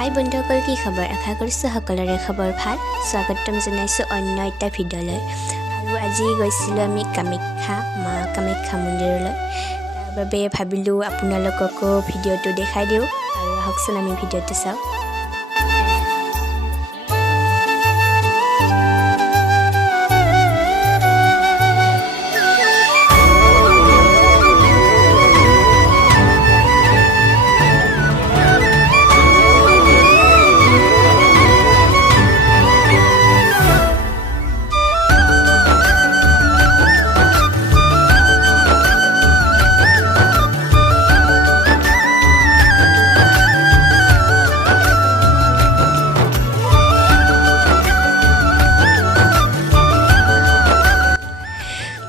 হাই বন্ধুসকল, কি খবৰ? আশা কৰিছোঁ সকলোৰে খবৰ ভাল। স্বাগতম জনাইছোঁ অন্য এটা ভিডিঅ'লৈ। আৰু আজি গৈছিলোঁ আমি কামাখ্যা মন্দিৰলৈ। তাৰ বাবে ভাবিলোঁ আপোনালোককো ভিডিঅ'টো দেখাই দিওঁ। আৰু আহকচোন আমি ভিডিঅ'টো চাওঁ।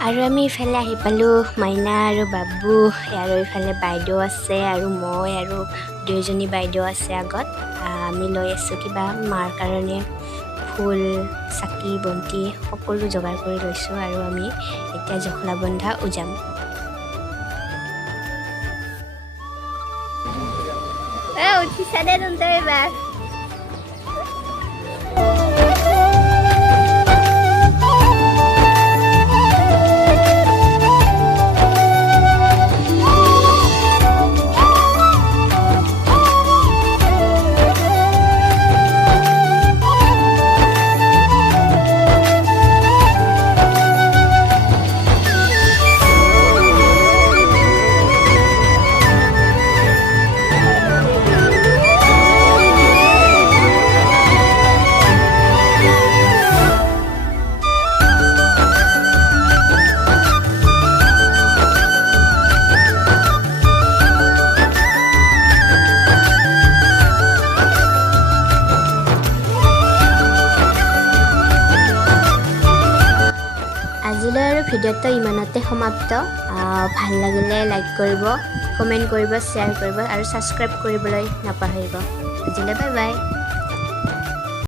আৰু আমি ইফালে আহি পালোঁ মাইনা আৰু বাবু, আৰু ইফালে বাইদেউ আছে আৰু মই আৰু দুয়োজনী বাইদেউ আছে আগত। আমি লৈ আছোঁ কিবা মাৰ কাৰণে ফুল, চাকি, বন্তি সকলো যোগাৰ কৰি লৈছোঁ। আৰু আমি এতিয়া জখলা বন্ধা উজাম। উঠিছানে তহঁতে এবাৰ? আজিলৈ আৰু ভিডিঅ'টো ইমানতে সমাপ্ত। ভাল লাগিলে লাইক কৰিব, কমেণ্ট কৰিব, শ্বেয়াৰ কৰিব আৰু ছাবস্ক্ৰাইব কৰিবলৈ নাপাহৰিব। আজিলৈ বাই বাই।